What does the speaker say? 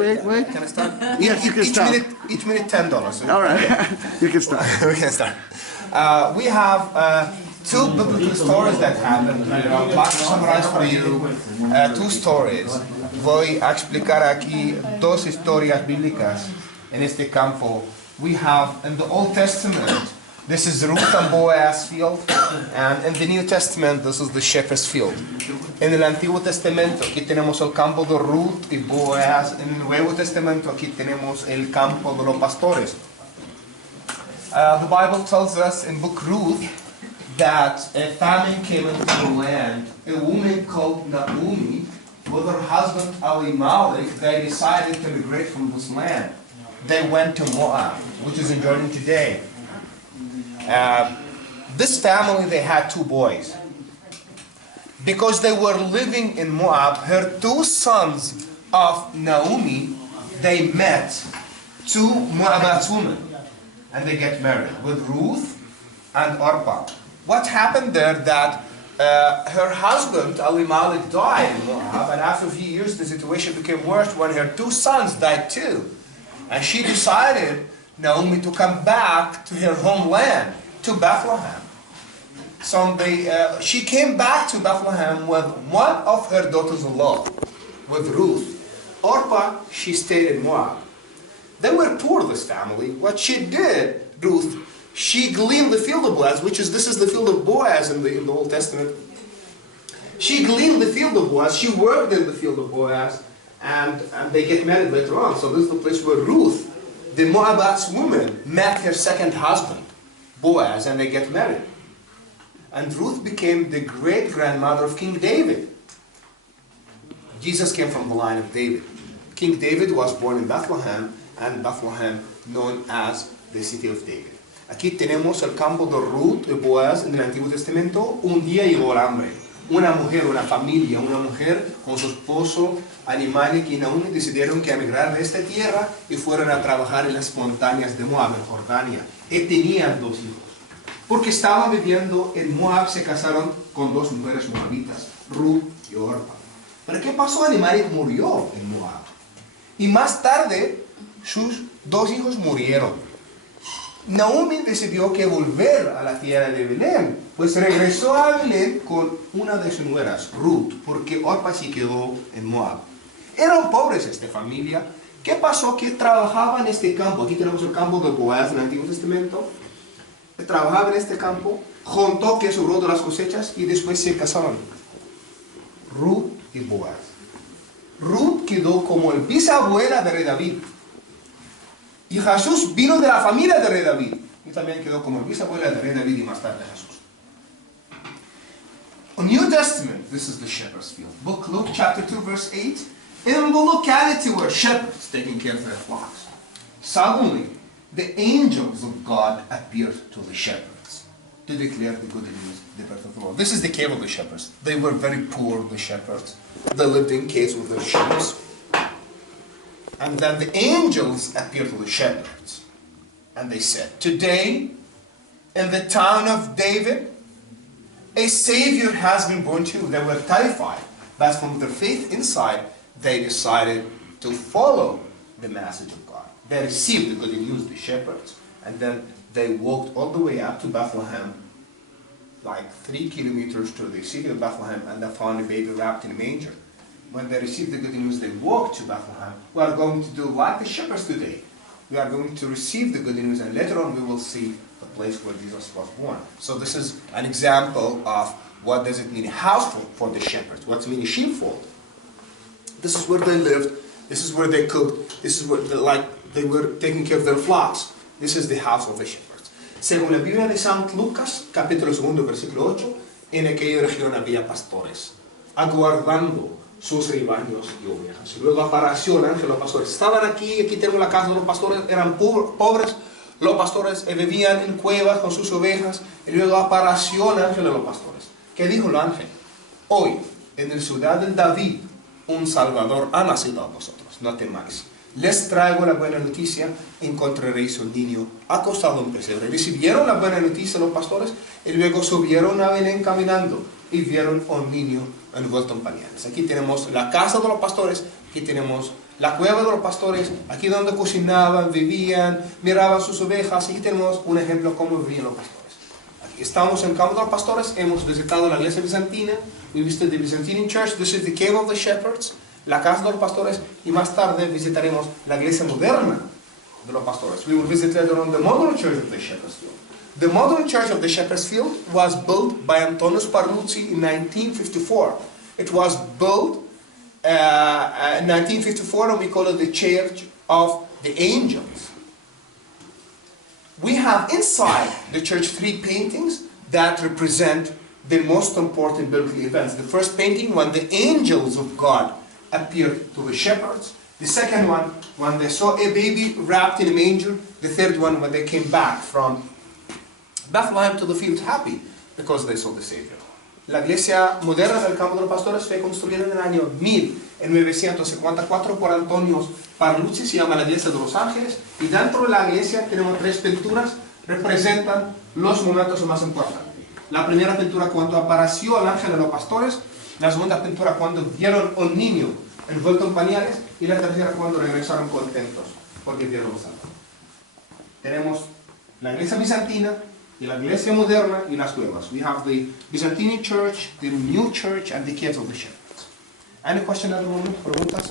wait. Can I start? Yes, you can start. Each minute $10. All right, you can start. We can start. We have two biblical stories that happened. I'd like to summarize for you two stories. Voy a explicar aquí dos historias bíblicas en este campo. We have in the Old Testament, this is Ruth and Boaz field, and in the New Testament, this is the shepherd's field. En el Antiguo Testamento, aquí tenemos el campo de Ruth y Boaz. En el Nuevo Testamento, aquí tenemos el campo de los pastores. The Bible tells us in book Ruth that a famine came into the land. A woman called Naomi, with her husband Elimelech, they decided to migrate from this land. They went to Moab, which is in Jordan today. This family, they had two boys. Because they were living in Moab, her two sons of Naomi, they met two Moabite women. And they get married with Ruth and Orpah. What happened there that her husband, Elimelech, died in Moab, and after a few years the situation became worse when her two sons died too. And she decided, Naomi, to come back to her homeland, to Bethlehem. So she came back to Bethlehem with one of her daughters-in-law, with Ruth. Orpah, she stayed in Moab. They were poor, this family. What she did, Ruth, she gleaned the field of Boaz, this is the field of Boaz in the Old Testament. She gleaned the field of Boaz, she worked in the field of Boaz, and they get married later on. So this is the place where Ruth, the Moabite woman, met her second husband, Boaz, and they get married. And Ruth became the great-grandmother of King David. Jesus came from the line of David. King David was born in Bethlehem, and Bethlehem known as the city of David. Aquí tenemos el campo de Ruth y Boaz en el Antiguo Testamento. Un día llegó el hambre. Una mujer, una familia, una mujer con su esposo, Elimelech y Naomi decidieron que emigrar de esta tierra y fueron a trabajar en las montañas de Moab, en Jordania. Y tenían dos hijos. Porque estaban viviendo en Moab, se casaron con dos mujeres moabitas, Ruth y Orpah. Pero ¿qué pasó? Elimelech murió en Moab. Y más tarde, sus dos hijos murieron. Naomi decidió que volver a la tierra de Belén, pues regresó a Belén con una de sus nueras, Ruth, porque Orpah se quedó en Moab. Eran pobres esta familia. ¿Qué pasó? Que trabajaba en este campo. Aquí tenemos el campo de Boaz en el Antiguo Testamento. Trabajaba en este campo, juntó que sobró de las cosechas y después se casaron. Ruth y Boaz. Ruth quedó como el bisabuela de rey David. Y Jesús vino de la familia de rey David. Y también quedó como el bisabuela de rey David y más tarde Jesús. In New Testament, this is the shepherd's field. Book Luke chapter 2 verse 8. In the locality where shepherds taking care of their flocks. Suddenly, the angels of God appeared to the shepherds to declare the good news, the birth of the Lord. This is the cave of the shepherds. They were very poor, the shepherds. They lived in caves with their sheep. And then the angels appeared to the shepherds. And they said, today, in the town of David, a Savior has been born to you. They were terrified. But from their faith inside, they decided to follow the message of God. They received the good news, the shepherds, and then they walked all the way up to Bethlehem, like 3 kilometers to the city of Bethlehem, and they found a baby wrapped in a manger. When they received the good news, they walked to Bethlehem. We are going to do like the shepherds today. We are going to receive the good news, and later on we will see the place where Jesus was born. So this is an example of what does it mean, a household for the shepherds. What's it mean, a sheepfold? This is where they lived. This is where they cooked. This is where they were taking care of their flocks. This is the house of the shepherds. Según la Biblia de San Lucas, capítulo 2, versículo 8, en aquella región había pastores, aguardando sus rebaños y ovejas. Luego apareció el ángel de los pastores. Estaban aquí tenemos la casa de los pastores, eran pobres, los pastores vivían en cuevas con sus ovejas, y luego apareció el ángel de los pastores. ¿Qué dijo el ángel? Hoy, en la ciudad de David, un Salvador ha nacido a vosotros, no temáis. Les traigo la buena noticia, encontraréis un niño acostado en pesebre. Recibieron la buena noticia los pastores y luego subieron a Belén caminando y vieron un niño envuelto en pañales. Aquí tenemos la casa de los pastores, aquí tenemos La cueva de los pastores, aquí donde cocinaban, vivían, miraban sus ovejas. Aquí tenemos un ejemplo de cómo vivían los pastores. Aquí estamos en el campo de los pastores, hemos visitado la iglesia bizantina. We visited the Byzantine church. This is the cave of the shepherds, la casa de los pastores. Y más tarde visitaremos la iglesia moderna de los pastores. We will visit later on the modern church of the Shepherd's Field. The modern church of the Shepherd's Field was built by Antonio Sparluzzi in 1954. It was built in 1954, and we call it the Church of the Angels. We have inside the church 3 paintings that represent the most important biblical events. The first painting, when the angels of God appeared to the shepherds. The second one, when they saw a baby wrapped in a manger. The third one, when they came back from Bethlehem to the field happy because they saw the Savior. La iglesia moderna del campo de los pastores fue construida en el año 1954 por Antonio Sparluzzi, se llama la iglesia de los ángeles, y dentro de la iglesia tenemos 3 pinturas que representan los momentos más importantes. La primera pintura cuando apareció el ángel de los pastores, la segunda pintura cuando vieron un niño envuelto en pañales, y la tercera cuando regresaron contentos porque vieron los ángeles. Tenemos la iglesia bizantina y la iglesia moderna y las cuevas. We have the Byzantine church, the new church, and the caves of the shepherds. Any question at the moment? ¿Preguntas?